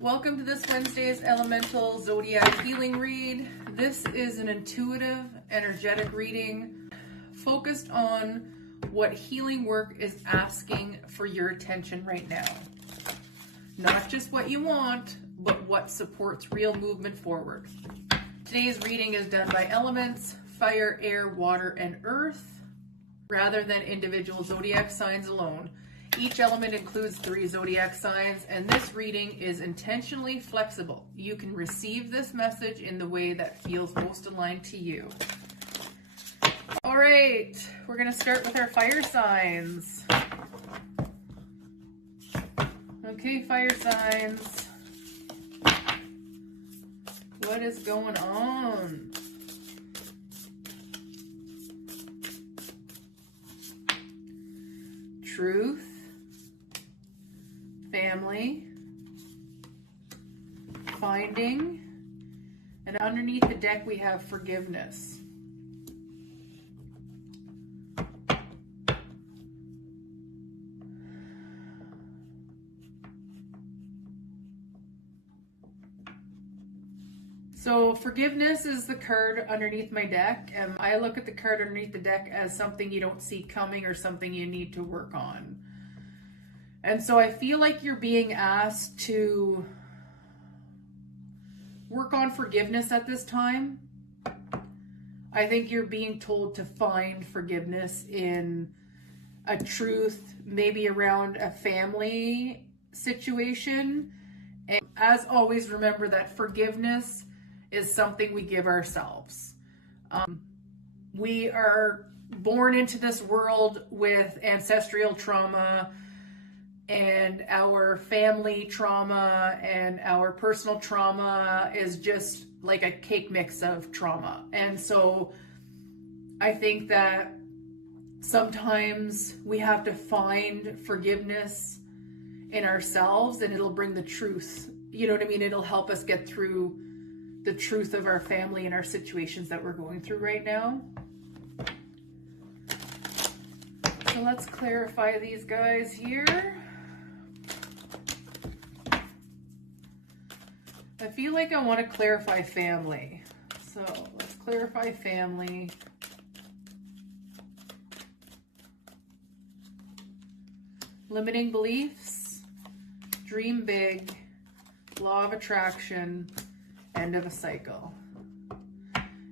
Welcome to this Wednesday's Elemental Zodiac Healing Read. This is an intuitive, energetic reading focused on what healing work is asking for your attention right now. Not just what you want, but what supports real movement forward. Today's reading is done by elements, fire, air, water, and earth, rather than individual zodiac signs alone. Each element includes 3 zodiac signs, and this reading is intentionally flexible. You can receive this message in the way that feels most aligned to you. All right, we're going to start with our fire signs. Okay, fire signs. What is going on? Truth. Family, finding, and underneath the deck we have forgiveness. So forgiveness is the card underneath my deck, and I look at the card underneath the deck as something you don't see coming or something you need to work on. And so I feel like you're being asked to work on forgiveness at this time. I think you're being told to find forgiveness in a truth, maybe around a family situation. And as always, remember that forgiveness is something we give ourselves. We are born into this world with ancestral trauma, and our family trauma and our personal trauma is just like a cake mix of trauma. And so I think that sometimes we have to find forgiveness in ourselves, and it'll bring the truth. You know what I mean? It'll help us get through the truth of our family and our situations that we're going through right now. So let's clarify these guys here. I feel like I want to clarify family. So let's clarify family. Limiting beliefs, dream big, law of attraction, end of a cycle.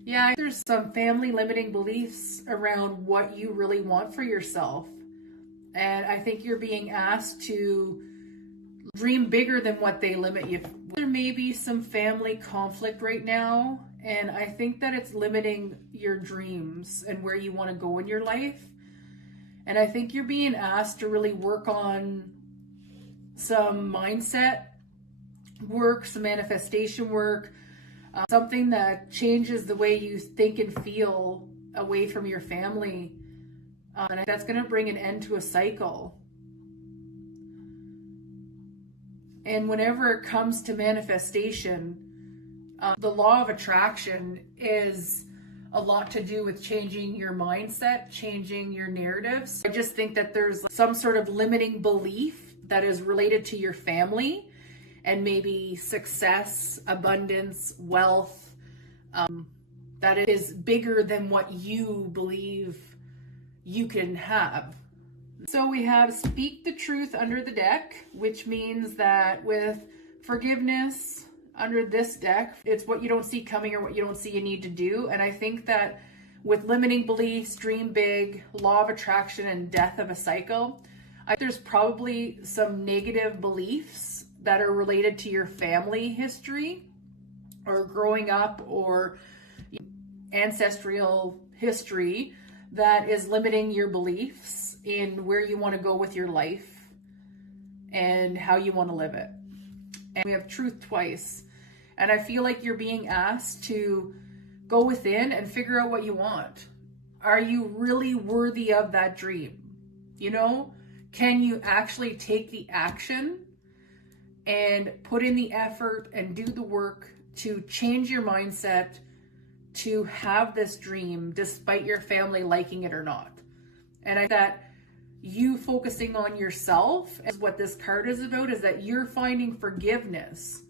Yeah, there's some family limiting beliefs around what you really want for yourself. And I think you're being asked to dream bigger than what they limit you. There may be some family conflict right now, and I think that it's limiting your dreams and where you want to go in your life. And I think you're being asked to really work on some mindset work, some manifestation work, something that changes the way you think and feel away from your family. And that's going to bring an end to a cycle. And whenever it comes to manifestation, the law of attraction is a lot to do with changing your mindset, changing your narratives. I just think that there's some sort of limiting belief that is related to your family and maybe success, abundance, wealth, that is bigger than what you believe you can have. So we have speak the truth under the deck, which means that with forgiveness under this deck, it's what you don't see coming or what you don't see you need to do. And I think that with limiting beliefs, dream big, law of attraction, and death of a cycle, there's probably some negative beliefs that are related to your family history or growing up or ancestral history that is limiting your beliefs in where you want to go with your life and how you want to live it. And we have truth twice. And I feel like you're being asked to go within and figure out what you want. Are you really worthy of that dream? You know, can you actually take the action and put in the effort and do the work to change your mindset to have this dream despite your family liking it or not? And I that you focusing on yourself. Is what this card is about, is that you're finding forgiveness,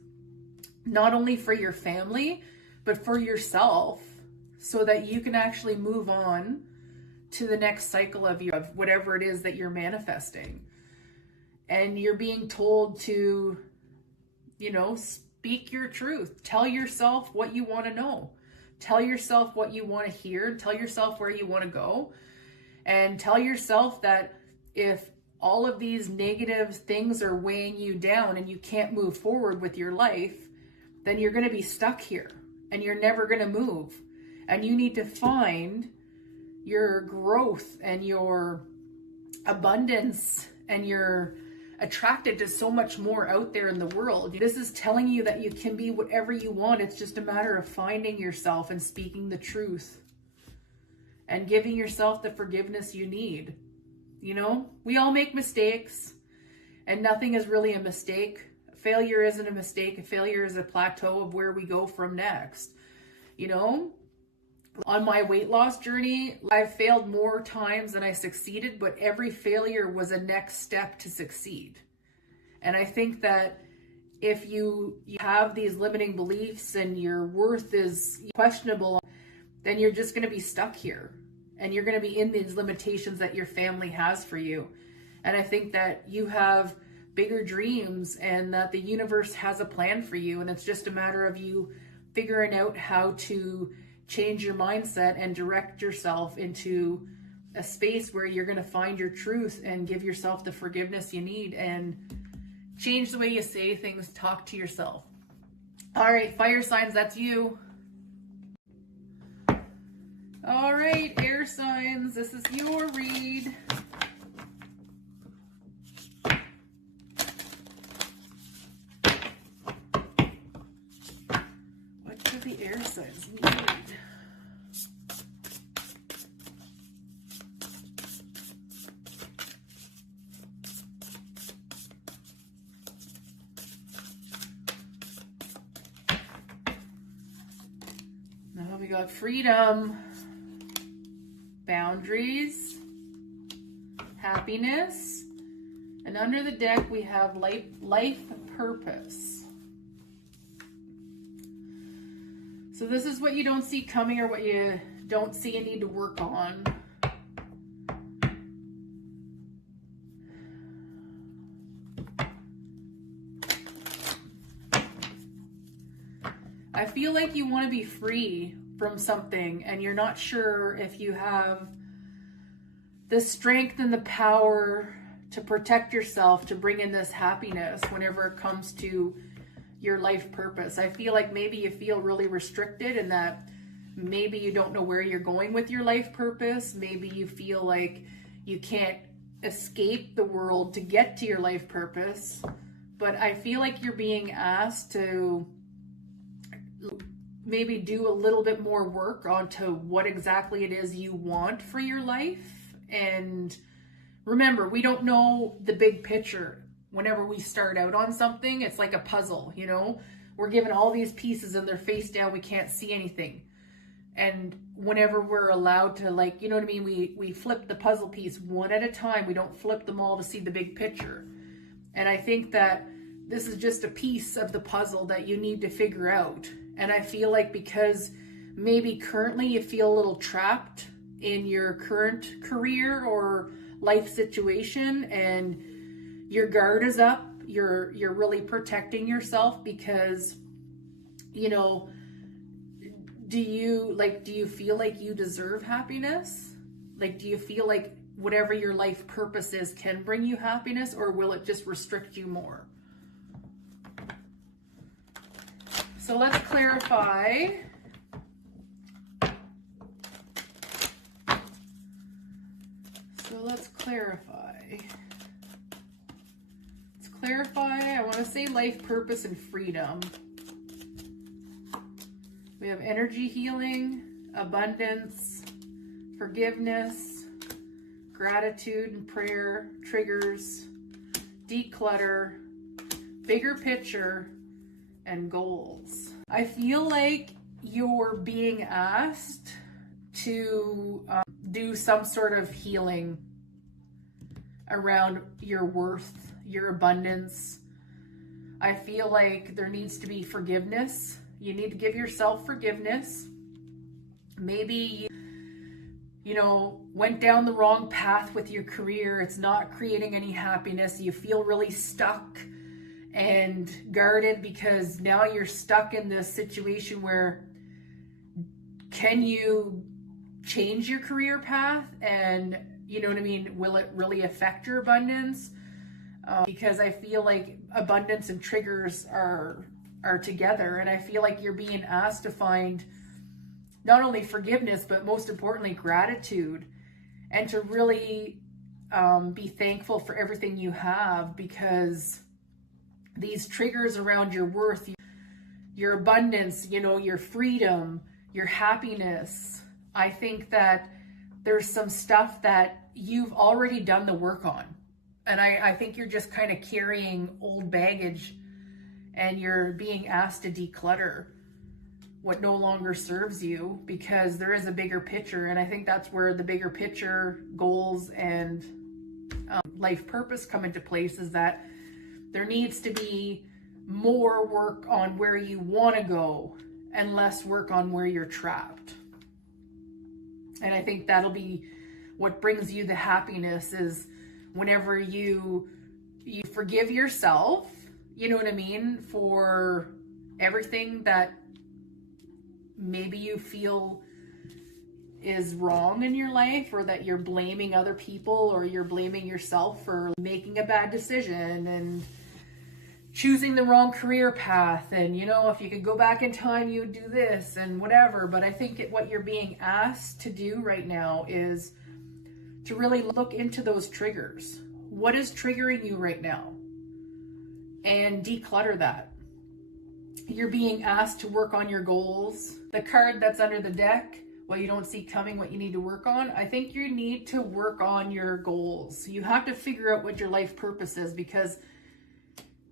not only for your family, but for yourself, so that you can actually move on to the next cycle of whatever it is that you're manifesting. And you're being told to, you know, speak your truth. Tell yourself what you want to know. Tell yourself what you want to hear. Tell yourself where you want to go. And tell yourself that if all of these negative things are weighing you down and you can't move forward with your life, then you're going to be stuck here and you're never going to move. And you need to find your growth and your abundance, and you're attracted to so much more out there in the world. This is telling you that you can be whatever you want. It's just a matter of finding yourself and speaking the truth and giving yourself the forgiveness you need. You know, we all make mistakes, and nothing is really a mistake. Failure isn't a mistake. A failure is a plateau of where we go from next. You know, on my weight loss journey, I've failed more times than I succeeded, but every failure was a next step to succeed. And I think that if you have these limiting beliefs and your worth is questionable, then you're just going to be stuck here. And you're going to be in these limitations that your family has for you. And I think that you have bigger dreams and that the universe has a plan for you. And it's just a matter of you figuring out how to change your mindset and direct yourself into a space where you're going to find your truth and give yourself the forgiveness you need and change the way you say things, talk to yourself. All right, fire signs, that's you. All right, air signs, this is your read. What do the air signs need? Now we got freedom, boundaries, happiness, and under the deck we have life purpose. So this is what you don't see coming, or what you don't see and need to work on. I feel like you want to be free from something and you're not sure if you have the strength and the power to protect yourself, to bring in this happiness whenever it comes to your life purpose. I feel like maybe you feel really restricted and that maybe you don't know where you're going with your life purpose. Maybe you feel like you can't escape the world to get to your life purpose. But I feel like you're being asked to maybe do a little bit more work onto what exactly it is you want for your life. And remember, we don't know the big picture. Whenever we start out on something, it's like a puzzle, you know? We're given all these pieces and they're face down, we can't see anything. And whenever we're allowed to, like, you know what I mean? We flip the puzzle piece one at a time. We don't flip them all to see the big picture. And I think that this is just a piece of the puzzle that you need to figure out. And I feel like because maybe currently you feel a little trapped in your current career or life situation and your guard is up, you're really protecting yourself because, you know, do you feel like you deserve happiness? Like, do you feel like whatever your life purpose is can bring you happiness, or will it just restrict you more? So let's clarify. Let's clarify. I want to say life purpose and freedom. We have energy healing, abundance, forgiveness, gratitude and prayer, triggers, declutter, bigger picture, and goals. I feel like you're being asked to do some sort of healing around your worth, your abundance. I feel like there needs to be forgiveness. You need to give yourself forgiveness. Maybe you know, went down the wrong path with your career. It's not creating any happiness. You feel really stuck and guarded because now you're stuck in this situation where can you change your career path? And you know what I mean? Will it really affect your abundance? Because I feel like abundance and triggers are together. And I feel like you're being asked to find not only forgiveness, but most importantly, gratitude, and to really be thankful for everything you have, because these triggers around your worth, your abundance, you know, your freedom, your happiness, I think that there's some stuff that you've already done the work on. And I think you're just kind of carrying old baggage and you're being asked to declutter what no longer serves you, because there is a bigger picture. And I think that's where the bigger picture goals and life purpose come into place, is that there needs to be more work on where you want to go and less work on where you're trapped. And I think that'll be what brings you the happiness, is whenever you forgive yourself, you know what I mean, for everything that maybe you feel is wrong in your life, or that you're blaming other people, or you're blaming yourself for making a bad decision and choosing the wrong career path. And, you know, if you could go back in time, you would do this and whatever. But I think what you're being asked to do right now is to really look into those triggers. What is triggering you right now? And declutter that. You're being asked to work on your goals. The card that's under the deck, what you don't see coming, what you need to work on. I think you need to work on your goals. You have to figure out what your life purpose is, because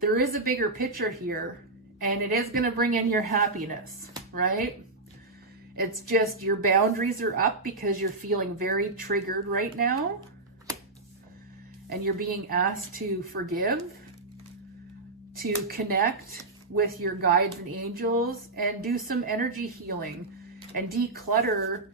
there is a bigger picture here, and it is going to bring in your happiness, right? It's just your boundaries are up because you're feeling very triggered right now, and you're being asked to forgive, to connect with your guides and angels, and do some energy healing and declutter,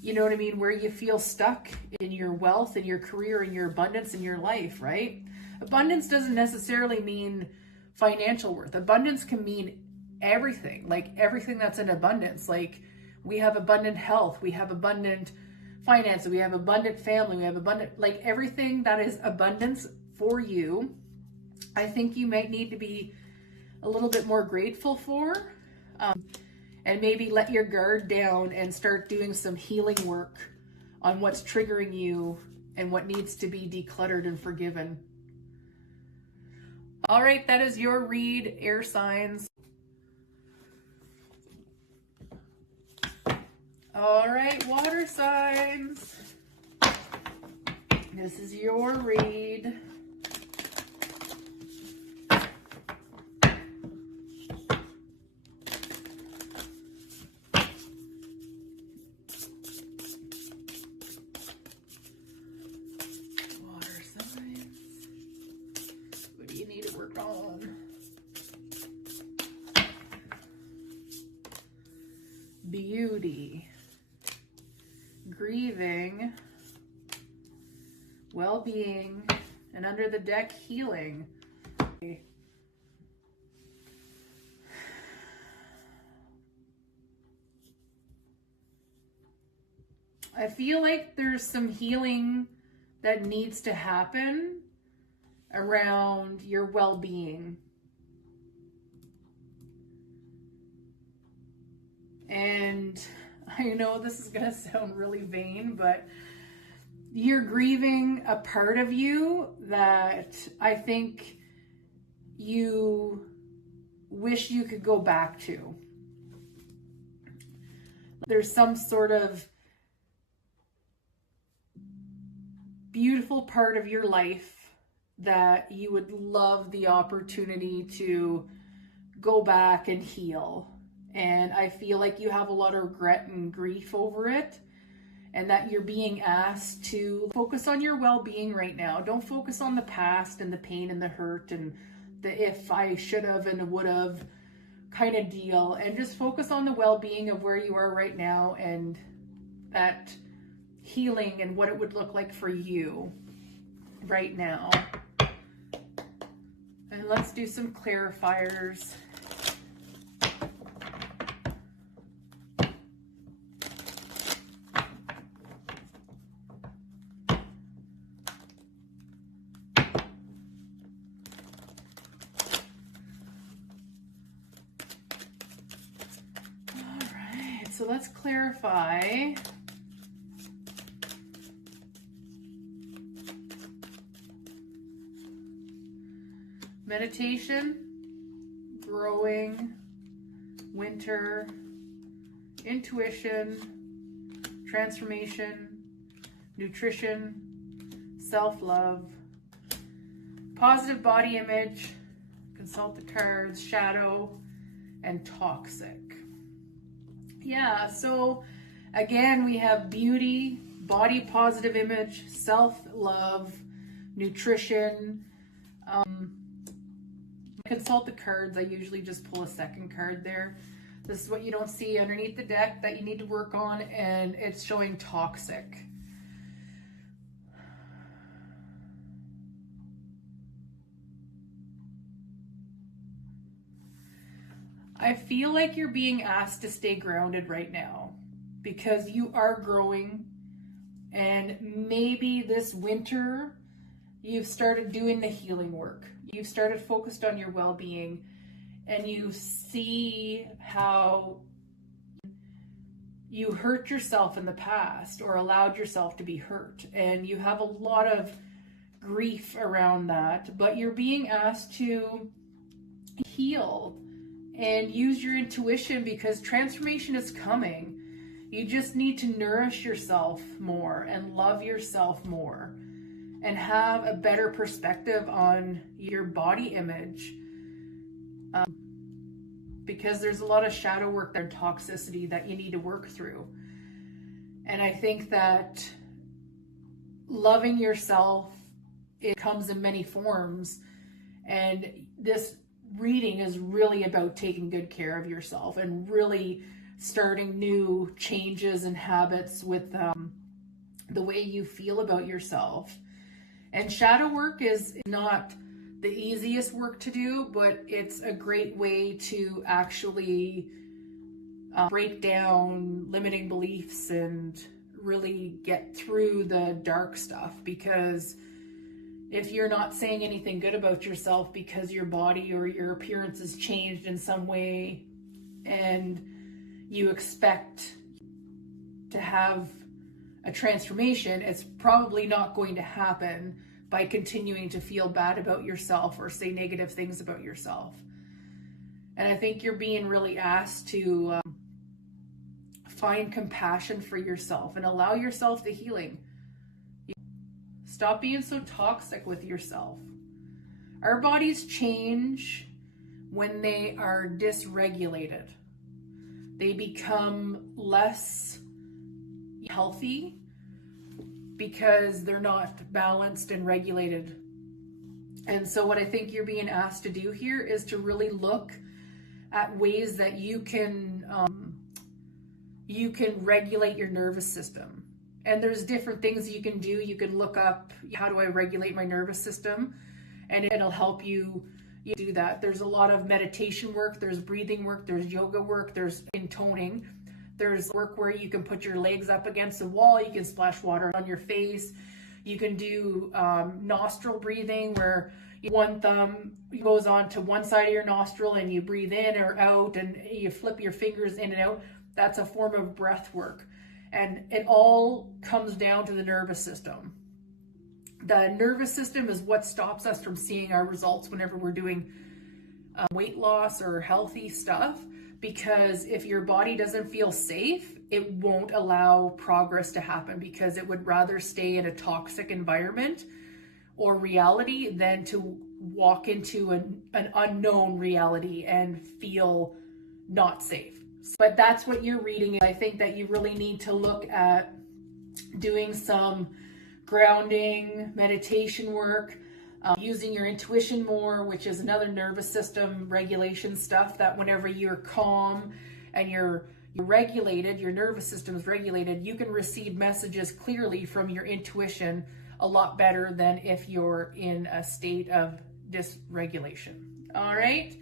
you know what I mean, where you feel stuck in your wealth and your career and your abundance in your life, right? Abundance doesn't necessarily mean financial worth. Abundance can mean everything, like everything that's in abundance. Like we have abundant health, we have abundant finances, we have abundant family, we have abundant, like everything that is abundance for you. I think you might need to be a little bit more grateful for, and maybe let your guard down and start doing some healing work on what's triggering you and what needs to be decluttered and forgiven. All right, that is your read, air signs. All right, water signs. This is your read. Beauty, grieving, well-being, and under the deck, healing. I feel like there's some healing that needs to happen around your well-being. And I know this is going to sound really vain, but you're grieving a part of you that I think you wish you could go back to. There's some sort of beautiful part of your life that you would love the opportunity to go back and heal. And I feel like you have a lot of regret and grief over it. and that you're being asked to focus on your well-being right now. Don't focus on the past and the pain and the hurt and the if I should have and would have kind of deal, and just focus on the well-being of where you are right now and that healing and what it would look like for you right now. And let's do some clarifiers. So let's clarify. Meditation, growing, winter, intuition, transformation, nutrition, self-love, positive body image, consult the cards, shadow, and toxic. Yeah, so again, we have beauty, body positive image, self-love, nutrition. Consult the cards. I usually just pull a second card there. This is what you don't see underneath the deck that you need to work on, and it's showing toxic. I feel like you're being asked to stay grounded right now because you are growing, and maybe this winter you've started doing the healing work. You've started focused on your well-being, and you see how you hurt yourself in the past or allowed yourself to be hurt, and you have a lot of grief around that, but you're being asked to heal and use your intuition because transformation is coming. You just need to nourish yourself more and love yourself more and have a better perspective on your body image. Because there's a lot of shadow work and toxicity that you need to work through. And I think that loving yourself, it comes in many forms, and this reading is really about taking good care of yourself and really starting new changes and habits with the way you feel about yourself. And shadow work is not the easiest work to do, but it's a great way to actually break down limiting beliefs and really get through the dark stuff. Because if you're not saying anything good about yourself because your body or your appearance has changed in some way, and you expect to have a transformation, it's probably not going to happen by continuing to feel bad about yourself or say negative things about yourself. And I think you're being really asked to find compassion for yourself and allow yourself the healing. Stop being so toxic with yourself. Our bodies change when they are dysregulated. They become less healthy because they're not balanced and regulated. And so what I think you're being asked to do here is to really look at ways that you can regulate your nervous system. And there's different things you can do. You can look up, how do I regulate my nervous system? And it'll help you do that. There's a lot of meditation work, there's breathing work, there's yoga work, there's intoning. There's work where you can put your legs up against the wall, you can splash water on your face. You can do nostril breathing where one thumb goes on to one side of your nostril and you breathe in or out, and you flip your fingers in and out. That's a form of breath work. And it all comes down to the nervous system. The nervous system is what stops us from seeing our results whenever we're doing weight loss or healthy stuff. Because if your body doesn't feel safe, it won't allow progress to happen, because it would rather stay in a toxic environment or reality than to walk into an unknown reality and feel not safe. But that's what you're reading. I think that you really need to look at doing some grounding, meditation work, using your intuition more, which is another nervous system regulation stuff, that whenever you're calm and you're regulated, your nervous system is regulated, you can receive messages clearly from your intuition a lot better than if you're in a state of dysregulation. All right,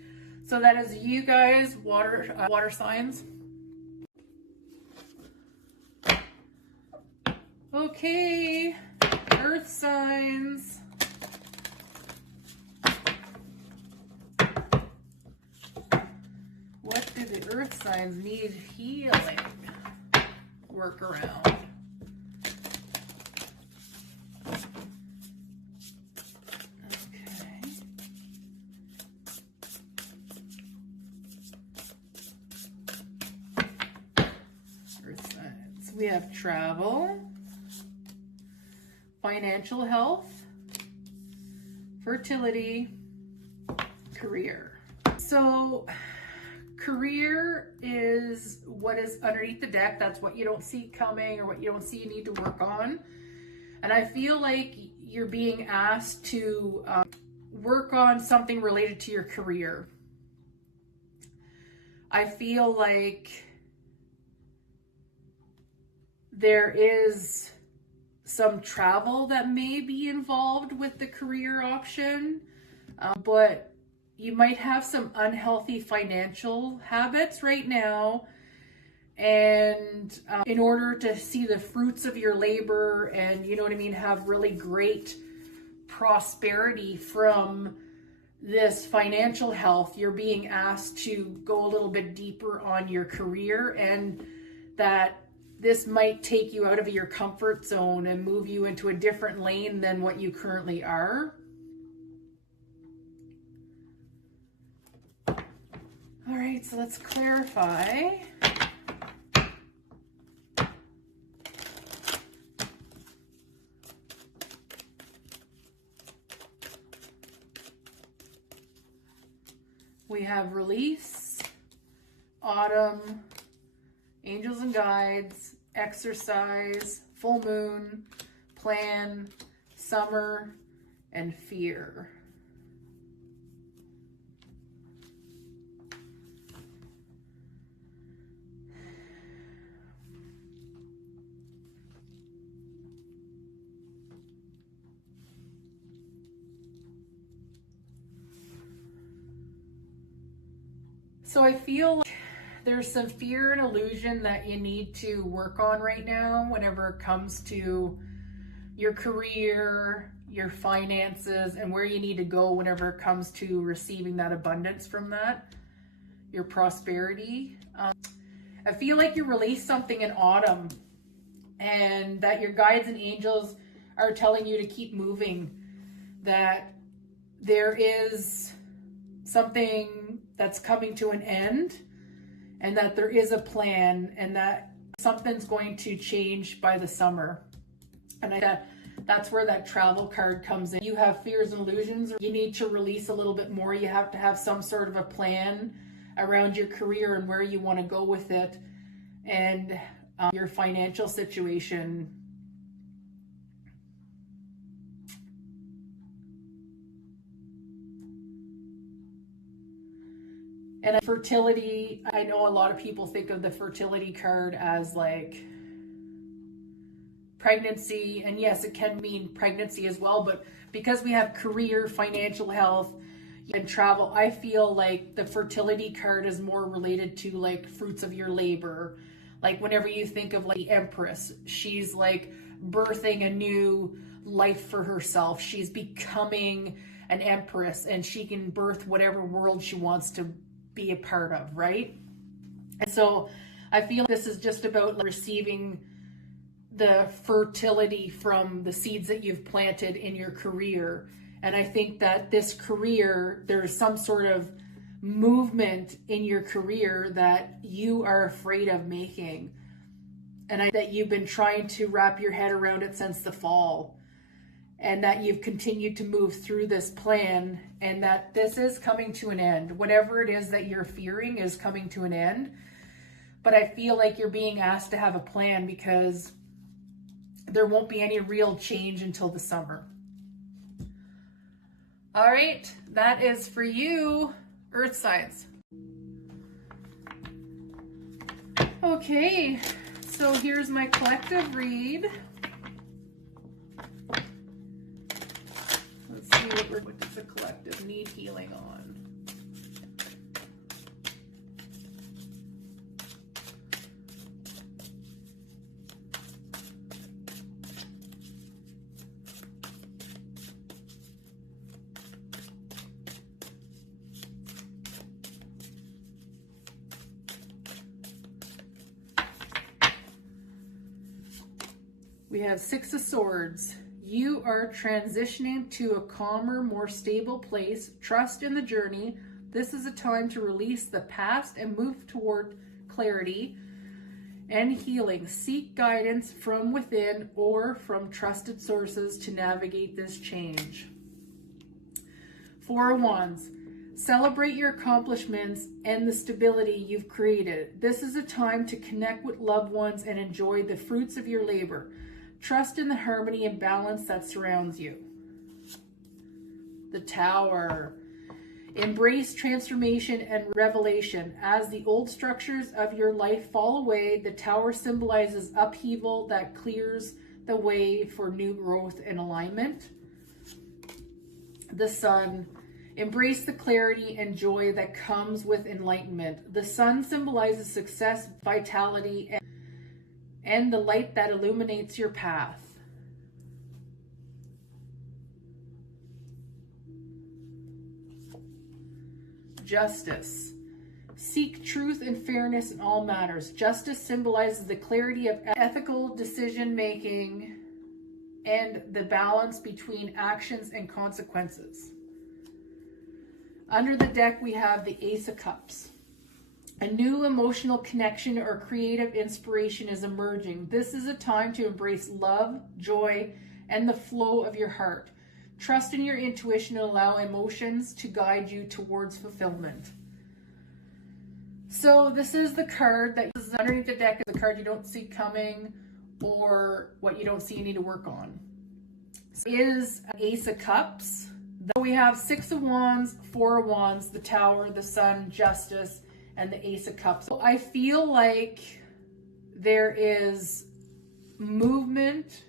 so that is you guys, water signs. Okay, earth signs. What do the earth signs need healing work around? Okay. Earth signs. We have travel, financial health, fertility, career. So career is what is underneath the deck. That's what you don't see coming, or what you don't see you need to work on. And I feel like you're being asked to work on something related to your career. I feel like there is some travel that may be involved with the career option, but you might have some unhealthy financial habits right now. And in order to see the fruits of your labor and, you know what I mean, have really great prosperity from this financial health, you're being asked to go a little bit deeper on your career, and that this might take you out of your comfort zone and move you into a different lane than what you currently are. All right, so let's clarify. We have release, autumn, angels and guides, exercise, full moon, plan, summer, and fear. So I feel like there's some fear and illusion that you need to work on right now whenever it comes to your career, your finances, and where you need to go whenever it comes to receiving that abundance from that, your prosperity. I feel like you released something in autumn, and that your guides and angels are telling you to keep moving, that there is something that's coming to an end, and that there is a plan, and that something's going to change by the summer. And that's where that travel card comes in. You have fears and illusions, or you need to release a little bit more. You have to have some sort of a plan around your career and where you want to go with it, and your financial situation. And fertility, I know a lot of people think of the fertility card as like pregnancy, and yes, it can mean pregnancy as well, but because we have career, financial health, and travel, I feel like the fertility card is more related to like fruits of your labor. Like whenever you think of like the Empress, she's like birthing a new life for herself. She's becoming an Empress, and she can birth whatever world she wants to be a part of, right? And so I feel this is just about receiving the fertility from the seeds that you've planted in your career. And I think that this career, there's some sort of movement in your career that you are afraid of making, and that you've been trying to wrap your head around it since the fall, and that you've continued to move through this plan, and that this is coming to an end. Whatever it is that you're fearing is coming to an end. But I feel like you're being asked to have a plan, because there won't be any real change until the summer. All right, that is for you, Earth signs. Okay, so here's my collective read. Let's see what does the collective need healing on. We have Six of Swords. You are transitioning to a calmer, more stable place. Trust in the journey. This is a time to release the past and move toward clarity and healing. Seek guidance from within or from trusted sources to navigate this change. Four of Wands. Celebrate your accomplishments and the stability you've created. This is a time to connect with loved ones and enjoy the fruits of your labor. Trust in the harmony and balance that surrounds you. The Tower. Embrace transformation and revelation. As the old structures of your life fall away, the Tower symbolizes upheaval that clears the way for new growth and alignment. The Sun. Embrace the clarity and joy that comes with enlightenment. The Sun symbolizes success, vitality, and the light that illuminates your path. Justice. Seek truth and fairness in all matters. Justice symbolizes the clarity of ethical decision making and the balance between actions and consequences. Under the deck, we have the Ace of Cups. A new emotional connection or creative inspiration is emerging. This is a time to embrace love, joy, and the flow of your heart. Trust in your intuition and allow emotions to guide you towards fulfillment. So this is the card that is underneath the deck, is the card you don't see coming or what you don't see you need to work on. So it is an Ace of Cups. Though we have Six of Wands, Four of Wands, the Tower, the Sun, Justice, and the Ace of Cups. So I feel like there is movement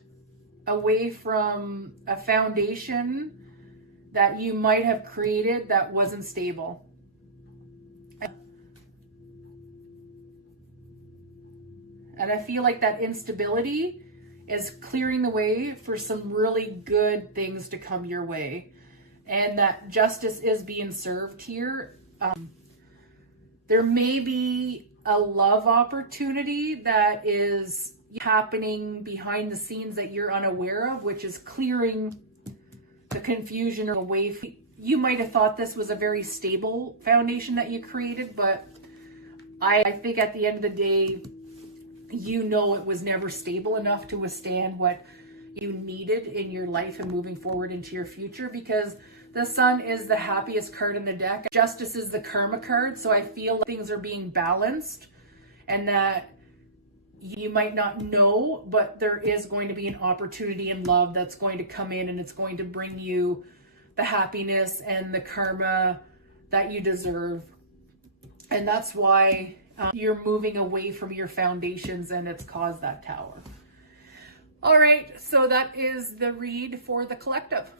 away from a foundation that you might have created that wasn't stable. And I feel like that instability is clearing the way for some really good things to come your way. And that justice is being served here. There may be a love opportunity that is happening behind the scenes that you're unaware of, which is clearing the confusion away. You might have thought this was a very stable foundation that you created, but I think at the end of the day, you know it was never stable enough to withstand what you needed in your life and moving forward into your future, because the Sun is the happiest card in the deck. Justice is the karma card. So I feel like things are being balanced and that you might not know, but there is going to be an opportunity in love that's going to come in and it's going to bring you the happiness and the karma that you deserve. And that's why you're moving away from your foundations and it's caused that Tower. All right, so that is the read for the collective.